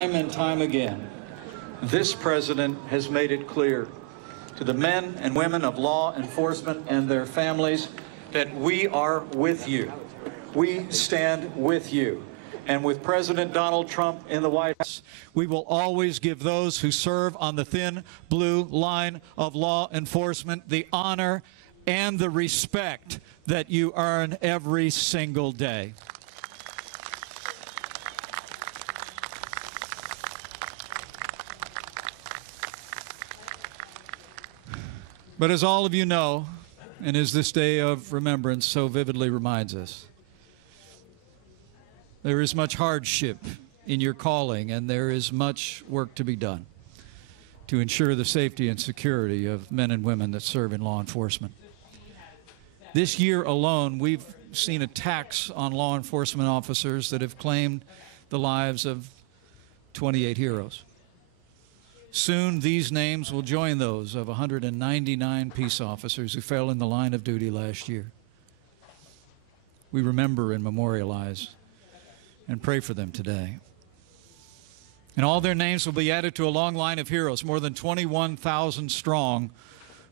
Time and time again, this president has made it clear to the men and women of law enforcement and their families that we are with you. We stand with you. And with President Donald Trump in the White House, we will always give those who serve on the thin blue line of law enforcement the honor and the respect that you earn every single day. But as all of you know, and as this day of remembrance so vividly reminds us, there is much hardship in your calling, and there is much work to be done to ensure the safety and security of men and women that serve in law enforcement. This year alone, we've seen attacks on law enforcement officers that have claimed the lives of 28 heroes. Soon, these names will join those of 199 peace officers who fell in the line of duty last year. We remember and memorialize and pray for them today. And all their names will be added to a long line of heroes, more than 21,000 strong,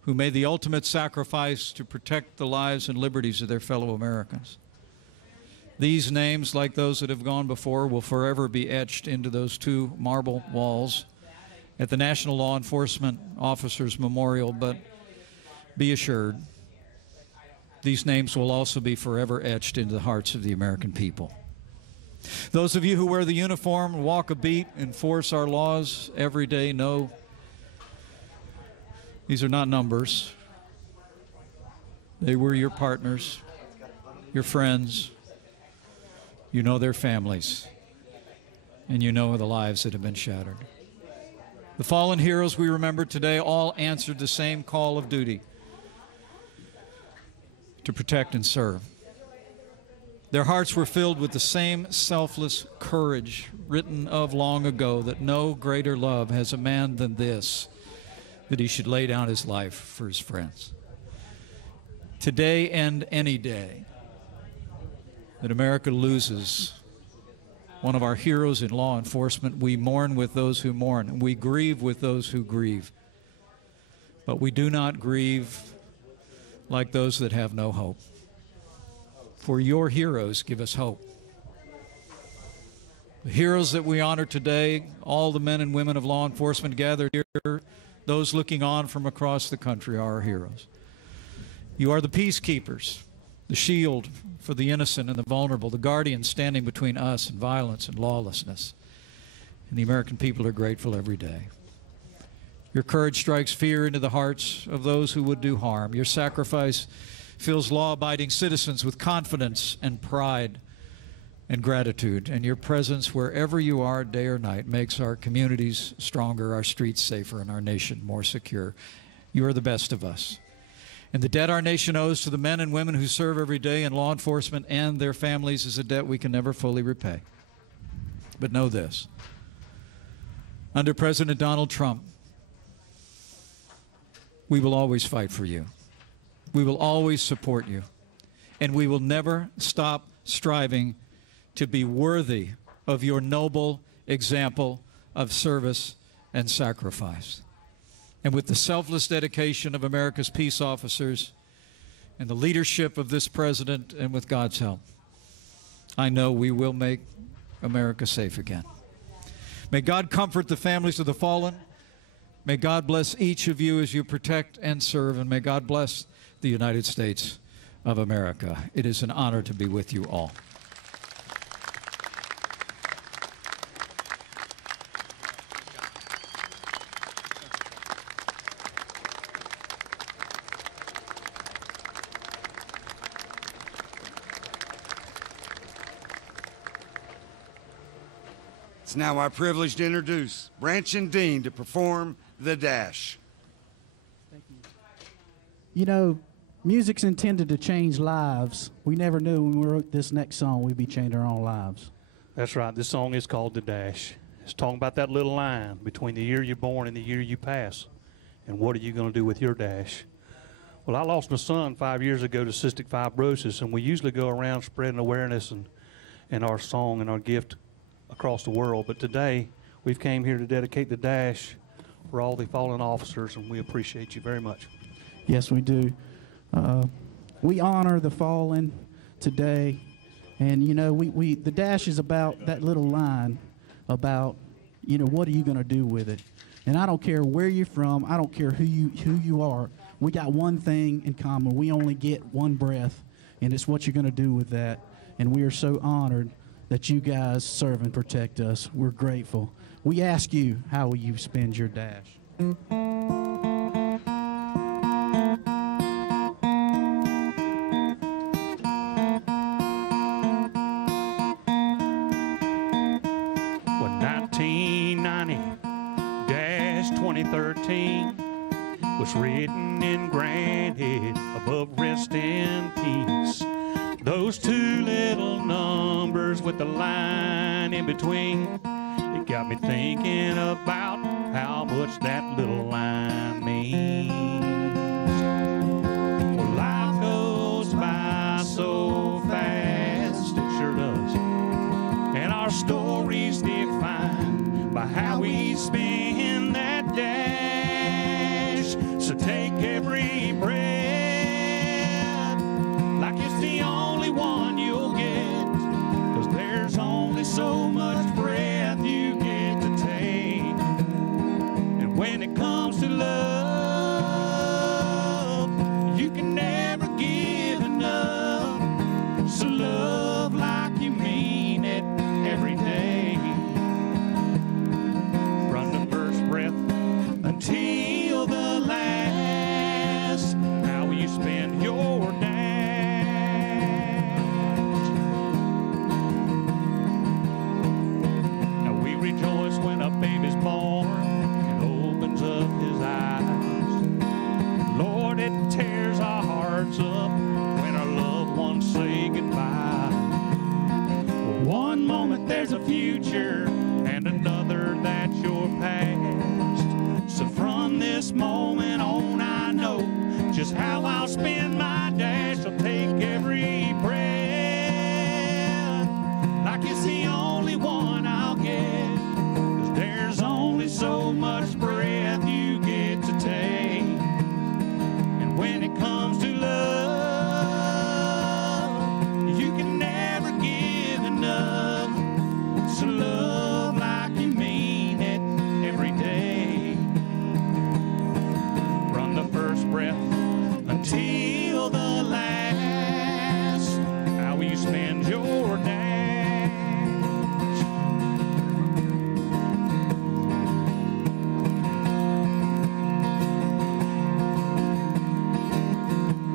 who made the ultimate sacrifice to protect the lives and liberties of their fellow Americans. These names, like those that have gone before, will forever be etched into those two marble walls at the National Law Enforcement Officers Memorial, but be assured, these names will also be forever etched into the hearts of the American people. Those of you who wear the uniform, walk a beat, enforce our laws every day know these are not numbers. They were your partners, your friends. You know their families, and you know the lives that have been shattered. The fallen heroes we remember today all answered the same call of duty to protect and serve. Their hearts were filled with the same selfless courage written of long ago, that no greater love has a man than this, that he should lay down his life for his friends. Today and any day that America loses one of our heroes in law enforcement, we mourn with those who mourn, and we grieve with those who grieve. But we do not grieve like those that have no hope. For your heroes give us hope. The heroes that we honor today, all the men and women of law enforcement gathered here, those looking on from across the country, are our heroes. You are the peacekeepers, the shield for the innocent and the vulnerable, the guardians standing between us and violence and lawlessness. And the American people are grateful every day. Your courage strikes fear into the hearts of those who would do harm. Your sacrifice fills law-abiding citizens with confidence and pride and gratitude. And your presence wherever you are, day or night, makes our communities stronger, our streets safer, and our nation more secure. You are the best of us. And the debt our nation owes to the men and women who serve every day in law enforcement and their families is a debt we can never fully repay. But know this: under President Donald Trump, we will always fight for you. We will always support you. And we will never stop striving to be worthy of your noble example of service and sacrifice. And with the selfless dedication of America's peace officers and the leadership of this president, and with God's help, I know we will make America safe again. May God comfort the families of the fallen. May God bless each of you as you protect and serve, and may God bless the United States of America. It is an honor to be with you all. It's now my privilege to introduce Branch and Dean to perform The Dash. Thank you. You know, music's intended to change lives. We never knew when we wrote this next song we'd be changing our own lives. That's right. This song is called The Dash. It's talking about that little line between the year you're born and the year you pass. And what are you going to do with your dash? Well, I lost my son 5 years ago to cystic fibrosis, and we usually go around spreading awareness and our song and our gift across the world. But today, We've came here to dedicate the dash for all the fallen officers, and we appreciate you very much. Yes, we do. We honor the fallen today, and you know, the dash is about that little line about, you know, what are you going to do with it? And I don't care where you're from. I don't care who you are. We got one thing in common. We only get one breath, and it's what you're going to do with that. And we are so honored that you guys serve and protect us. We're grateful. We ask you, how will you spend your dash? When 1990-2013 was written in granted above rest in peace, those two little numbers with the line in between, it got me thinking about how much that little line means. Well, life goes by so fast, it sure does, and our story's defined by how we spend that dash. So take every breath like it's the only one you'll get, 'cause there's only so much breath you get to take. And when it comes to love, you can never give enough. So love like you mean it every day, from the first breath until the last. How will you spend your dash? Now we rejoice when a baby's born and opens up his eyes. Lord, it tears our hearts up when our loved ones say goodbye. One moment there's a future, and another that's your past. So from this moment on, I know just how I'll spend my dash. I'll take every breath like it's the only one I'll get, 'cause there's only so much breath you get to take. And when it comes to love, you can never give enough. So love like you mean it every day, from the first breath until the last. How will you spend your dash?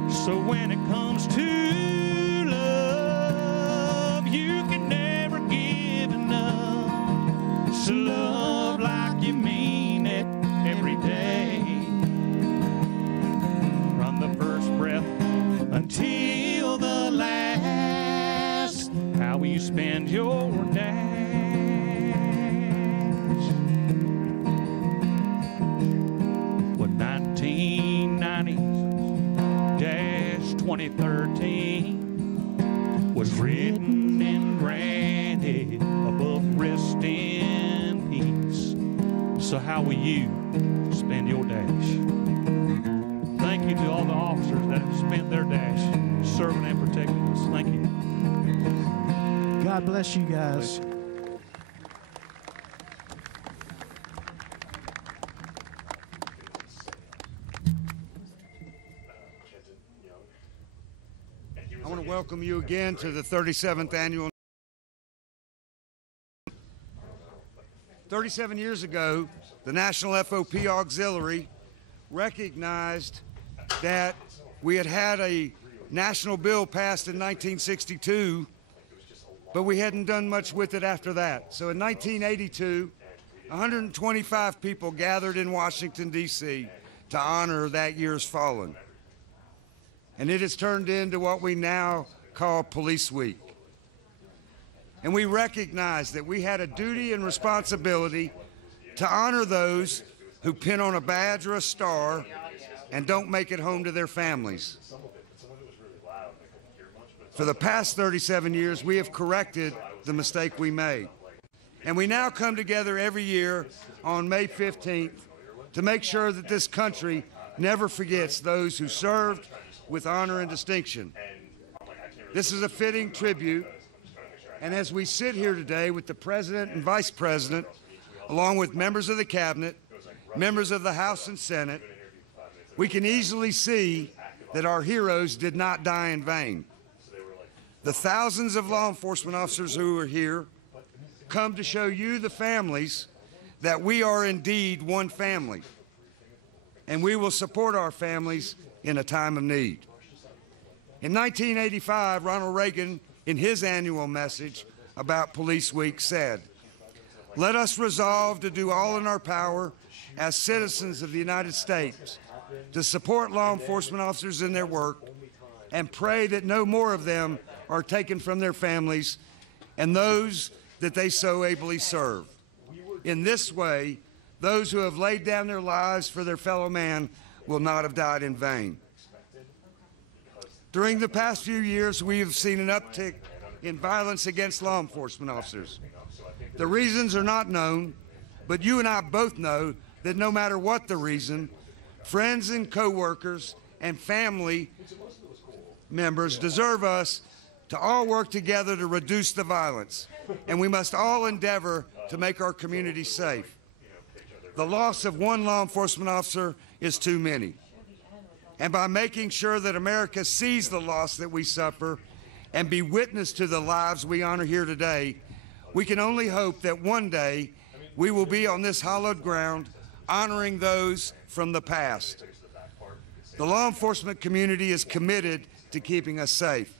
So when it comes to love, you can never give enough. So love like you mean it every day, from the first breath until the last. How will you spend your dash? Well, 1990-2013 was written and granted above rest in peace. So how will you spend your dash? Thank you to all the officers that have spent their dash serving and protecting us. Thank you. God bless you guys. I want to welcome you again to the 37th annual. 37 years ago, the National FOP Auxiliary recognized that we had had a national bill passed in 1962, but we hadn't done much with it after that. So in 1982, 125 people gathered in Washington, D.C. to honor that year's fallen. And it has turned into what we now call Police Week. And we recognized that we had a duty and responsibility to honor those who pin on a badge or a star and don't make it home to their families. For the past 37 years, we have corrected the mistake we made. And we now come together every year on May 15th to make sure that this country never forgets those who served with honor and distinction. This is a fitting tribute, and as we sit here today with the President and Vice President, along with members of the Cabinet, members of the House and Senate, we can easily see that our heroes did not die in vain. The thousands of law enforcement officers who are here come to show you, the families, that we are indeed one family, and we will support our families in a time of need. In 1985, Ronald Reagan, in his annual message about Police Week, said, "Let us resolve to do all in our power as citizens of the United States to support law enforcement officers in their work and pray that no more of them are taken from their families and those that they so ably serve. In this way, those who have laid down their lives for their fellow man will not have died in vain." During the past few years, we have seen an uptick in violence against law enforcement officers. The reasons are not known, but you and I both know that no matter what the reason, friends and coworkers and family members deserve us to all work together to reduce the violence, and we must all endeavor to make our communities safe. The loss of one law enforcement officer is too many. And by making sure that America sees the loss that we suffer and be witness to the lives we honor here today, we can only hope that one day we will be on this hallowed ground honoring those from the past. The law enforcement community is committed to keeping us safe,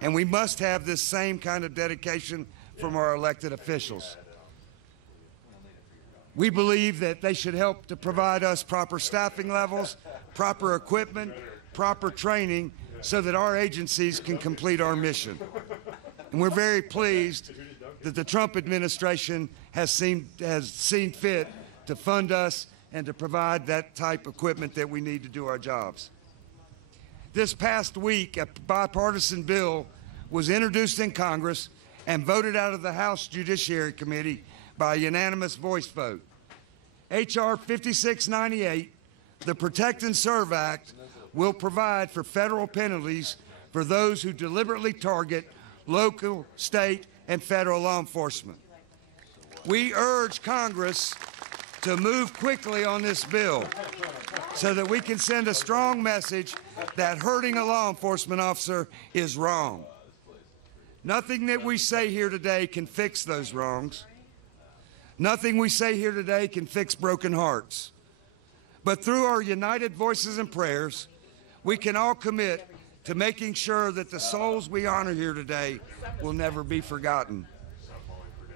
and we must have this same kind of dedication from our elected officials. We believe that they should help to provide us proper staffing levels, proper equipment, proper training, so that our agencies can complete our mission. And we're very pleased that the Trump administration has seen fit to fund us and to provide that type of equipment that we need to do our jobs. This past week, a bipartisan bill was introduced in Congress and voted out of the House Judiciary Committee by a unanimous voice vote. H.R. 5698, the Protect and Serve Act, will provide for federal penalties for those who deliberately target local, state, and federal law enforcement. We urge Congress to move quickly on this bill so that we can send a strong message that hurting a law enforcement officer is wrong. Nothing that we say here today can fix those wrongs. Nothing we say here today can fix broken hearts. But through our united voices and prayers, we can all commit to making sure that the souls we honor here today will never be forgotten.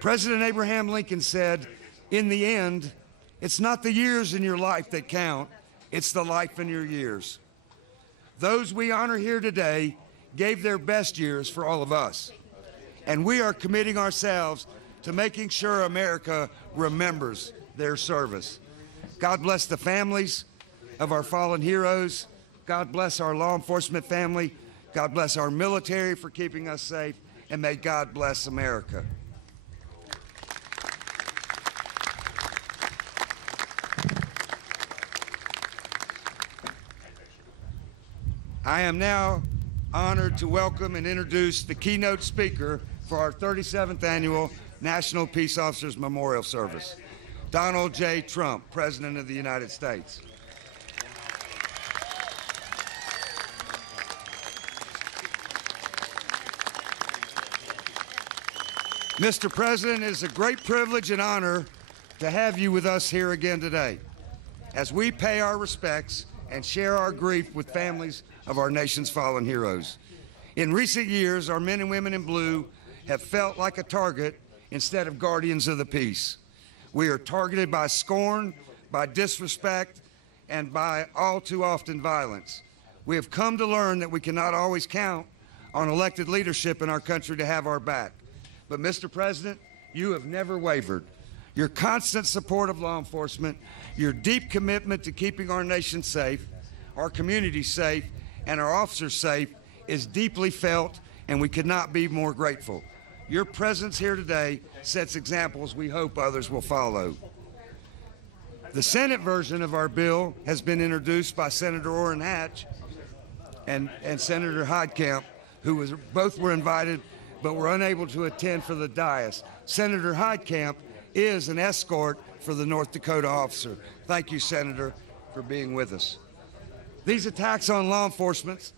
President Abraham Lincoln said, "In the end, it's not the years in your life that count, it's the life in your years." Those we honor here today gave their best years for all of us, and we are committing ourselves to making sure America remembers their service. God bless the families of our fallen heroes. God bless our law enforcement family. God bless our military for keeping us safe, and may God bless America. I am now honored to welcome and introduce the keynote speaker for our 37th annual National Peace Officers Memorial Service, Donald J. Trump, President of the United States. Mr. President, it is a great privilege and honor to have you with us here again today as we pay our respects and share our grief with families of our nation's fallen heroes. In recent years, our men and women in blue have felt like a target instead of guardians of the peace. We are targeted by scorn, by disrespect, and by all too often violence. We have come to learn that we cannot always count on elected leadership in our country to have our back. But Mr. President, you have never wavered. Your constant support of law enforcement, your deep commitment to keeping our nation safe, our communities safe, and our officers safe is deeply felt, and we could not be more grateful. Your presence here today sets examples we hope others will follow. The Senate version of our bill has been introduced by Senator Orrin Hatch and Senator Heitkamp, both were invited but were unable to attend for the dais. Senator Heitkamp is an escort for the North Dakota officer. Thank you, Senator, for being with us. These attacks on law enforcement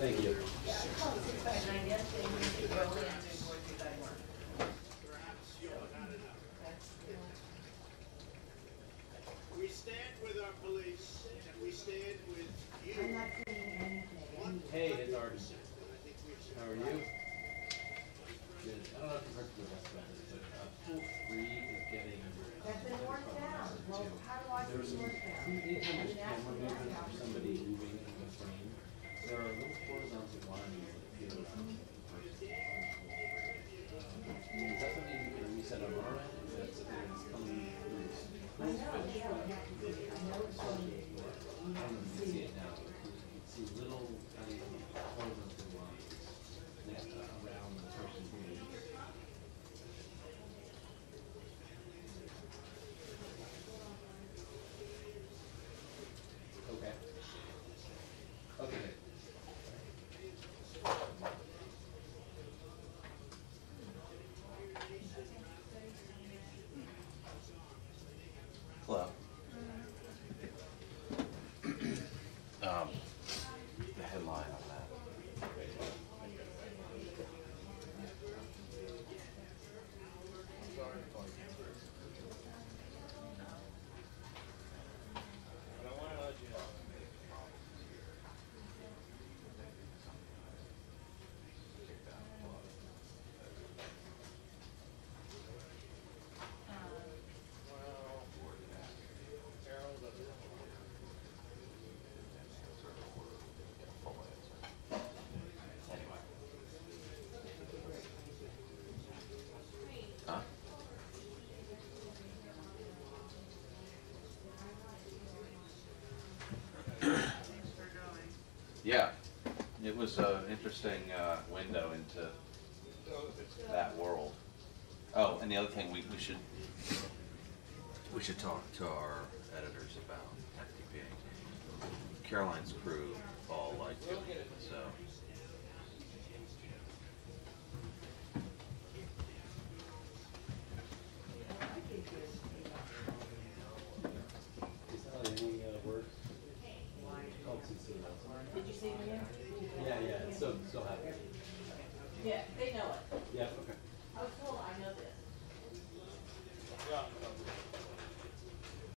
Thank you. We stand with our police, and we stand with you. Hey, it's Arden. How are you? Good. I don't know if you heard the best about this, but pool 3 is getting. That's in Northtown. Well, how do I see Northtown? 800 camera movements for somebody moving in the frame. There are little horizontal lines that feel around the person on the pool. Is that something you can reset on our end? Is that something that's coming through? I know, yeah, we have to do it. I know it's on, I don't know if you can see it now, but you can see little tiny horizontal lines next to around the person moving. Okay. Okay. Hello. The headline on that. Huh? Yeah, it was an interesting window into that world. Oh, and the other thing we should talk to our editors about FTP. Caroline's crew all like doing it.